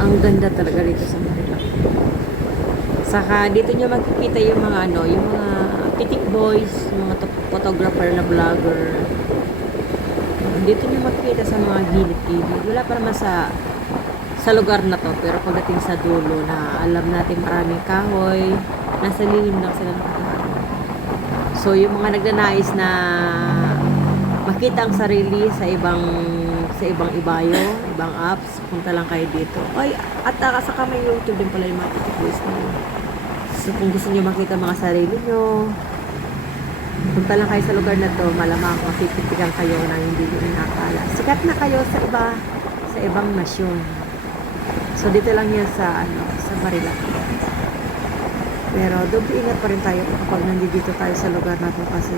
Ang ganda talaga dito sa Manila. Saka dito nyo makikita yung mga ano, yung mga pitik boys, yung mga photographer na vlogger. Dito nyo makikita sa mga gilid-gilid. Wala pa naman sa lugar na to, pero pagdating sa dulo na alam natin maraming kahoy, nasa lilim lang sila nakatao. So yung mga nagnanais na makita ang sarili sa ibang ibayo, ibang apps, punta lang kayo dito. Ay, at saka may YouTube din pala yung mga titik na yun. So kung gusto niyo makita mga sarili nyo, punta lang kayo sa lugar na to, malamang mapipitigan kayo na hindi nyo inakala. Sikat na kayo sa ibang nasyon. So dito lang yan sa Marilaki. Pero doble ingat pa rin tayo kapag nandito tayo sa lugar na to kasi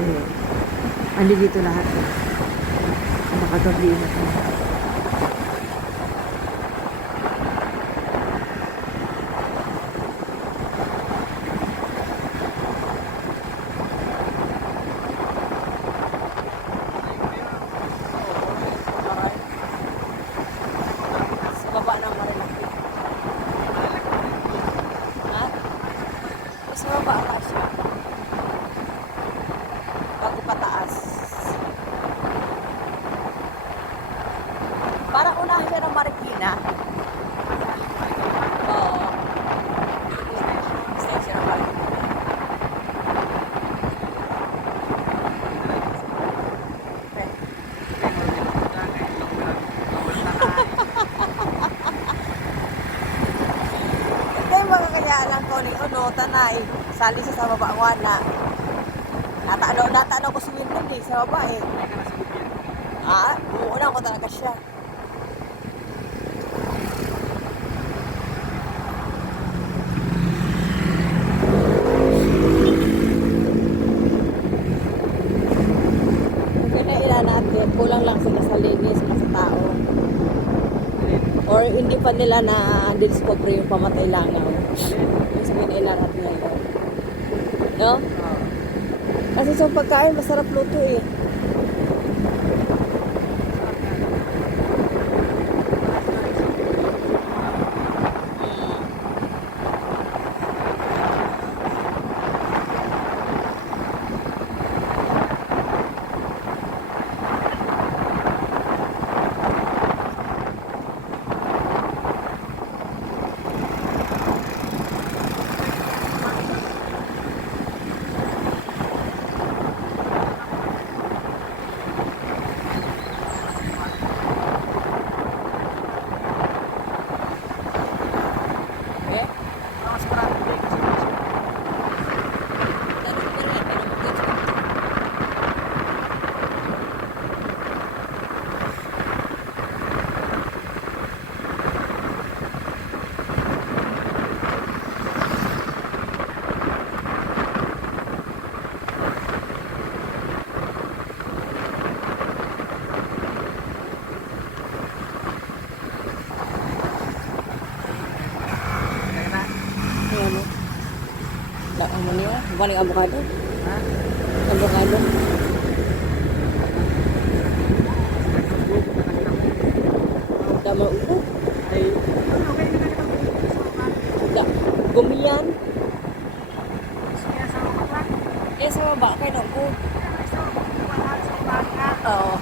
nandito lahat. Baka doble ingat tayo. Sa baba ng Marilaki. Ha? Sa baba pa siya. Bago pataas. Parang unahin siya ng Marikina. Oo. Station ng Marikina. Ito yung mga kayaan ko ni Uno, tanay. Sali siya sa baba ko na. Natano ko si Wilton eh, sa baba eh. Umuuna ko talaga siya. Kinailan natin, kulang lang sila sa linis, sa tao. Or hindi pa nila na-discover yung pamatay langaw. Yung sa kinailan natin ngayon. No? Kasi sa pagkain, masarap luto eh. Ayan o. Ano niya? Balik avocado? Ha? Avocado? Dama upo? Ay. Gumiyan? Sa baba kayo na upo. Oo.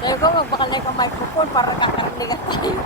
Sabi ko, magbakal na yung microphone para kakarinig tayo.